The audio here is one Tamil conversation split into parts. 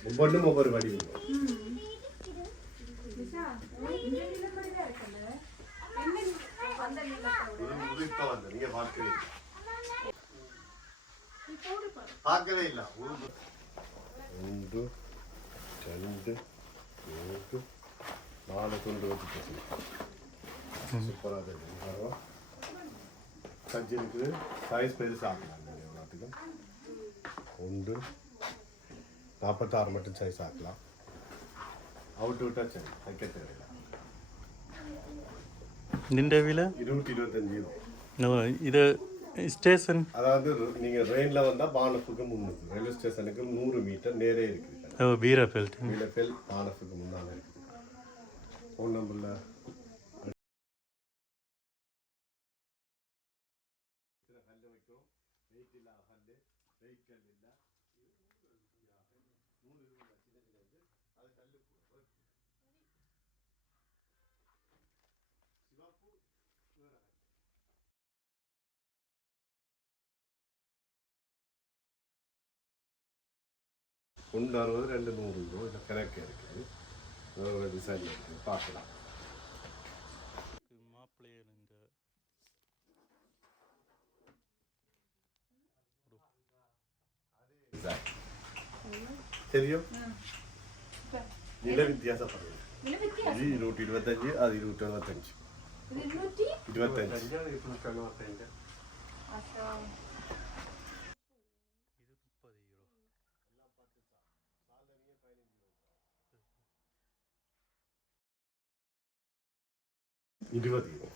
ஒவ்வொன்றும் ஒவ்வொரு வடிவு பார்க்கவே இல்லை ஒன்று ரெண்டு மூன்று நாலு துண்டு வச்சு பேசுகிறேன் சூப்பராக இருக்குது பரவா சஜ்ஜி இருக்குது சைஸ் பெருசு ஆக்கலாம் எல்லாத்துக்கும் ஒன்று நாற்பத்தாறு மட்டும் சைஸ் ஆக்கலாம் அவுட் அவுட்டாக சரி வைக்க தேவையில்லை நின்றவில இருநூற்றி இருபத்தஞ்சு இது ஸ்டேஷன் அதாவது நீங்கள் ட்ரெயினில் வந்தால் பானப்புக்கு முன்னூறு ரயில்வே ஸ்டேஷனுக்கு நூறு மீட்டர் நேரே இருக்குது. பீரஃபெல் பீரஃபெல் பானப்புக்கு முன்னால் இருக்குது. ஃபோன் நம்பரில் ஒன்று அறுபது ரெண்டு நூறு ரூபா இந்த கணக்கு இருக்குது ஒரு டிசைன் இருக்குது பார்க்கலாம் டிசைன் தெரியும் நில வித்தியாசம் பண்ணுங்க இது இருநூற்றி இருபத்தஞ்சு அது இருநூற்றி எழுபத்தஞ்சு இருபத்தஞ்சு இருபது ரூபா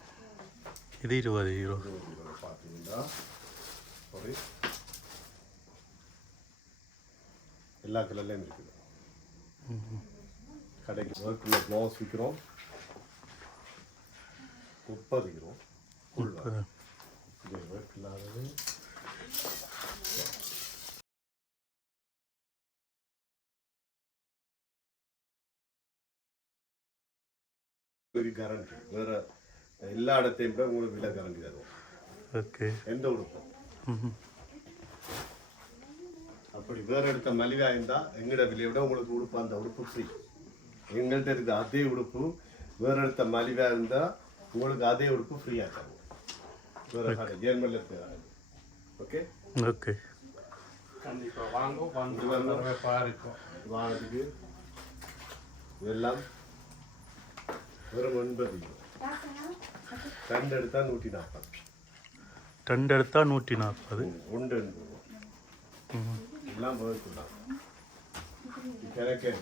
ഇത് ഇരുപത് യൂറോ இருபது ரூபா பார்த்தீங்கன்னா ஒரு எல்லா கலர்லையும் இருக்குது கடைக்கு ஒர்க்கில் க்ளவுஸ் விற்கிறோம் முப்பது கிலோ ஃபுல்லாக இது ஒர்க் இல்லாதது ஒரு கேரண்டி வேற எல்லா இடத்தையும் விட உங்களுக்கு விலை கேரண்டி தருவோம் ஓகே எந்த உடுப்பும் அப்படி வேற எடுத்த மலிவா இருந்தா எங்கட விலையை விட உங்களுக்கு உடுப்பு அந்த உடுப்பு ஃப்ரீ எங்கள்கிட்ட இருக்க அதே உடுப்பு வேற எடுத்த மலிவா இருந்தா உங்களுக்கு அதே உடுப்பு ஃப்ரீயா தருவோம் வேற ஜெர்மன்ல இருக்கு ஓகே ஓகே கண்டிப்பா வாங்கும் வந்து பாருக்கும் வாங்கிட்டு இதெல்லாம் வெறும் ஒன்பது ரெண்டு எடுத்தா நூற்றி நாற்பது. ரெண்டு எடுத்தா நூற்றி நாற்பது. ஒன்று எண்பது ரூபா. எல்லாம் போய்க்கலாம் கிழக்கே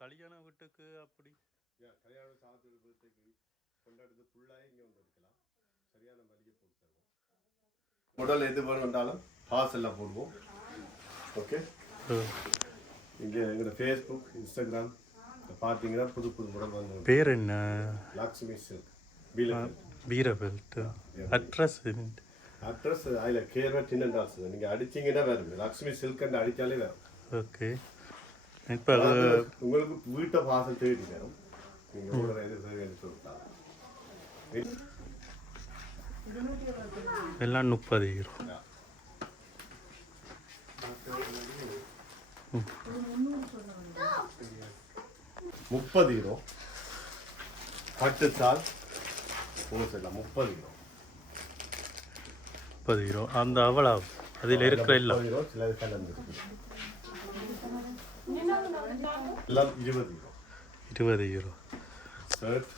கல்யாண வீட்டுக்கு அப்படி. கல்யாண சாத்து விருப்பத்துக்கு கொண்டாடுறது ஃபுல்லாக இங்கே வந்து இருக்கலாம் சரியான வழியை போட்டு தருவோம். உடல் எது வேணும்னாலும் பார்சலில் போடுவோம். ஓகே இங்கே எங்களோட ஃபேஸ்புக் இன்ஸ்டாகிராம் பார்த்தீங்கன்னா புது புது முடல் வந்து பேர் என்ன? லக்ஷ்மி சில்க் பீலர் வீரபெல்ட் அட்ரஸ் அட்ரஸ் அதில் கேர்வா டின்னண்டாஸ் நீங்கள் அடிச்சீங்கன்னா வரும் லக்ஷ்மி சில்க் அடித்தாலே வரும் ஓகே இப்போ உங்களுக்கு வீட்டை வாசல் தேடி வரும். நீங்கள் உங்களோட தேவைன்னு சொல்லலாம் எல்லாம் முப்பது யூரோ முப்பது கிலோ. பட்டுத்தால் பூசலாம் முப்பது கிலோ. முப்பது யூரோ அந்த அவ்வளோ அதில் இருக்கிற முப்பது கிலோ சிலது கலந்துருக்கு எல்லாம் இருபது கிலோ. இருபது யூரோ ஷர்ட்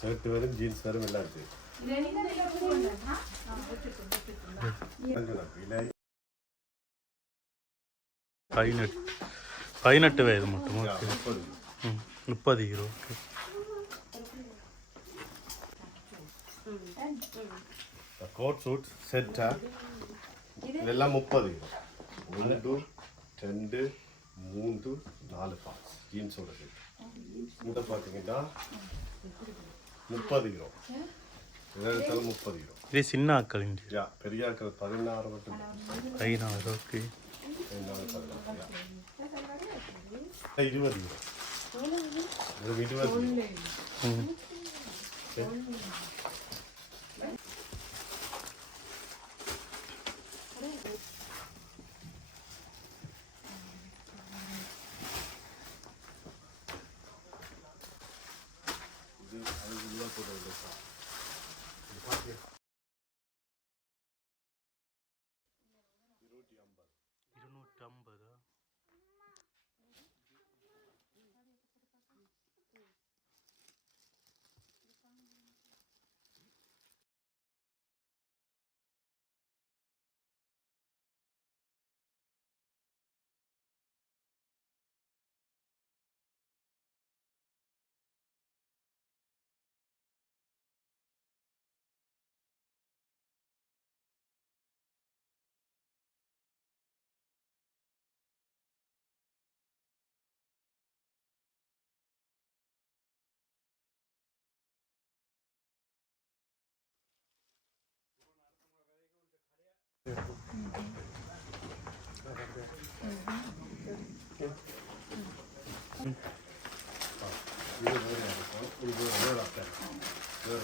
ஷர்ட் வரும் ஜீன்ஸ் வரும் எல்லாம் இருக்கு. விலை பதினெட்டு பதினெட்டு வயது மட்டும்? ஓகே. முப்பது. கிலோ ஓகே கோட் சூட் செட்டா இதெல்லாம் முப்பது. கிலோ ஒன்று ரெண்டு மூன்று நாலு பாக்ஸ் ஜீன்ஸோட செட் இந்த பார்த்தீங்கன்னா முப்பது கிலோ இதெடுத்தாலும் முப்பது கிலோ இது சின்ன ஆக்கள் பெரிய ஆட்கள் பதினாறு மட்டும் பதினாறு ஓகே. ഇരുപത്. ഇരുപത്. Bak, yürü böyle yapalım. Yürü böyle, böyle atlayalım. Böyle,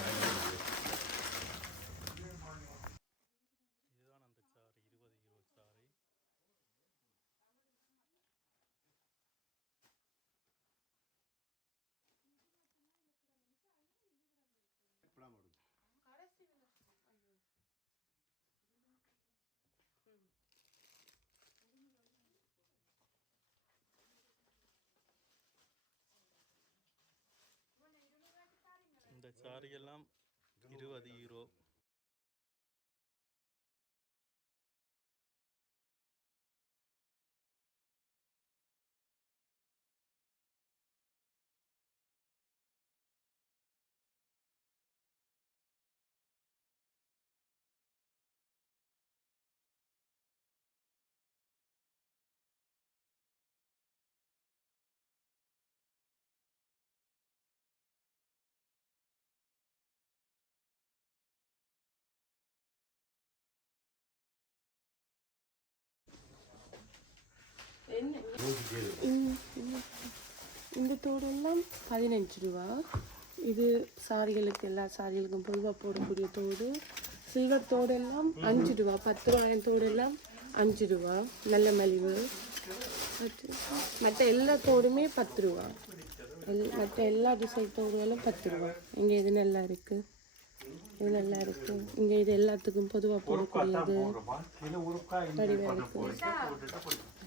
sorry எல்லாம் இருபது. யூரோ இந்த தோடெல்லாம் பதினஞ்சு ரூபா. இது சாரிகளுக்கு எல்லா சாரிகளுக்கும் பொதுவாக போடக்கூடிய தோடு. சில்வர் தோடெல்லாம் அஞ்சு ரூபா. பத்து ரூபாயின் தோடெல்லாம் அஞ்சு ரூபா. நல்ல மலிவு. மற்ற- எல்லா தோடுமே பத்து ரூபா. எல் மற்ற எல்லா டிசைன் தோடுகளும் பத்து ரூபா. இங்கே இது நல்லா இருக்குது இது நல்லா இருக்கு. இங்கே இது எல்லாத்துக்கும் பொதுவாக போடக்கூடியது வடிவா இருக்கு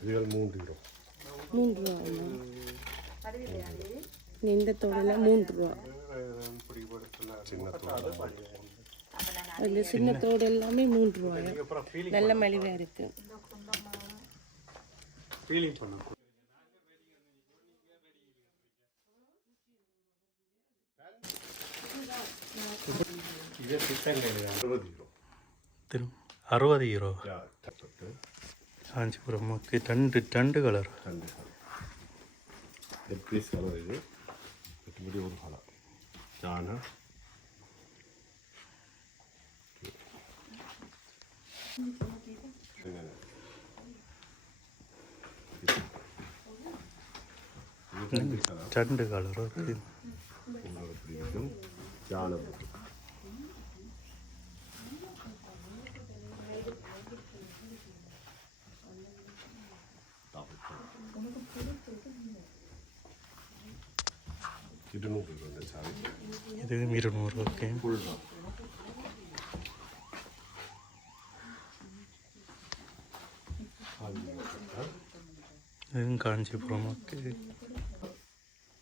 இதுகள் மூன்று கிலோ மூன்று ரூபா இந்த தோடெல்லாம் மூன்று ரூபா. அந்த சின்ன தோடு. எல்லாமே மூன்று ரூபாய்? நல்ல மலிவா இருக்கு. ஃபீலிங் பண்ணும் இது சித்தங்கள் அறுபது கிலோ திரு அறுபது யூரோ யா தட்டு காஞ்சிபுரம் ஓகே ரெண்டு ரெண்டு கலர் ரெண்டு ஹெட் பீஸ் கலர் இது மற்றபடி ஒரு கலர் யானை இது ரெண்டு கலர் ரெண்டு கலர் ஓகே உங்களோட பிடிக்கும் കാണപ്പെട്ടു ഇത് ഇരുന്നൂറ് ഒക്കെ കാഞ്ചീപുരം ഒക്കെ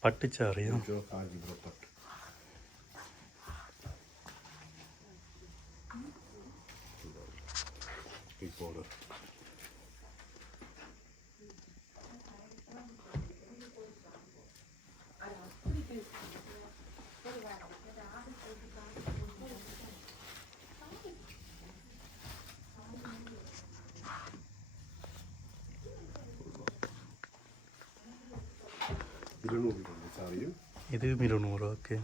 പട്ടിച്ചറിയാം? കാഞ്ചീപുരം recorder. మిరనూరు ఇది మిరనూరు ఓకే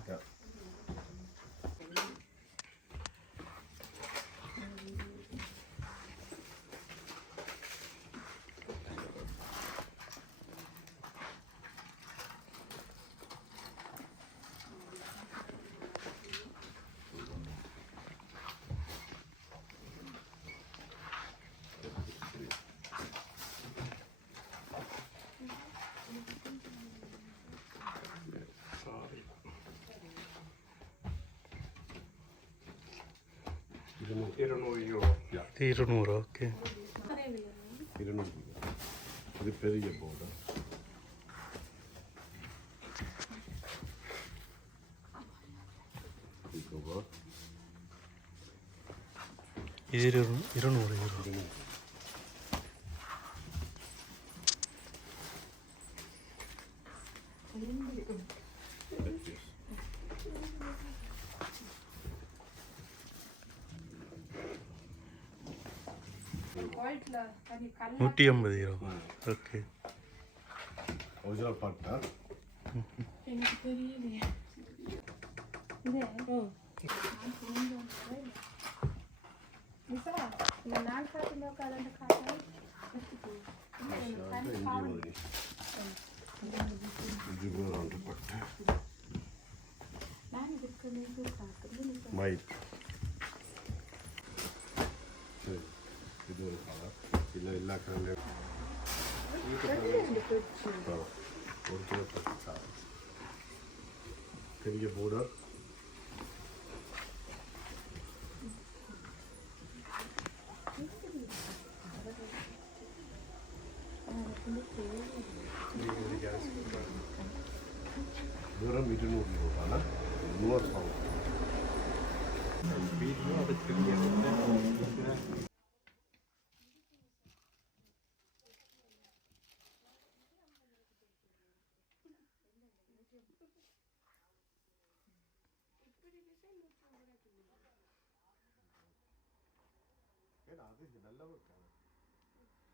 ഇരുന്നൂറ് രൂപ ഇരുന്നൂറ് ഓക്കെ ഇരുന്നൂറ് രൂപ ഇത് പെരിയ ബോർഡ് ഇരുന്നൂറ് ഇരുന്നൂറ് நூற்றி ஐம்பது யூரோ ஓகே ஒரிஜினல் பாட்டா எனக்கு தெரியலையே. இது എല്ലാക്കാൻ്റെ എനിക്ക് ബോർഡർ വെറും ഇരുന്നൂറ് രൂപയാണ് ഇരുന്നൂറ് പൗണ്ട് വീട്ടിലും അത് ചെറിയ ரூபானா நூறு ரூபாய் வீட்டில் அது பெரிய ஏன்னா அது நல்லாவும் இருக்காது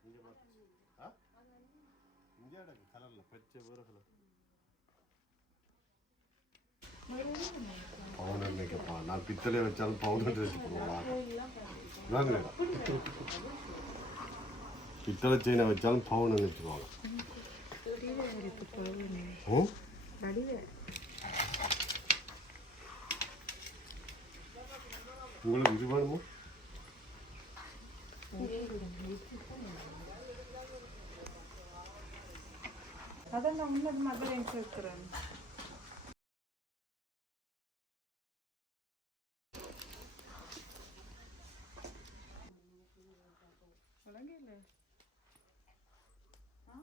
இங்கே பார்த்து ஆ இங்கே எனக்கு கலரில் பச்சை வேறு கலர் பவுடர் மேக்கப்பா நான் பித்தளை வச்சாலும் பவுடர் வச்சு போடுவாங்க வாங்க பித்தளை செயினை வச்சாலும் பவுடர் வச்சுக்குவாங்க ஓ உங்களுக்கு இது வேணுமோ அதான் நான் முன்னாடி மதுரை கேட்குறேன் விளங்கல Ah,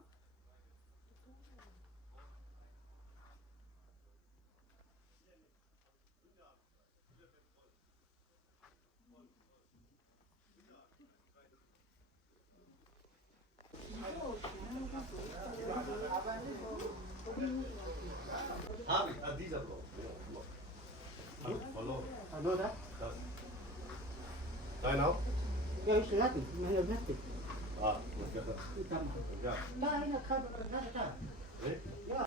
Abi, Adiza bro. Hello. Hello. I know that. Yes. não? know. Yeah, it's Latin. I não Latin. Ah, okay. Yeah. Yeah, I know. Yeah.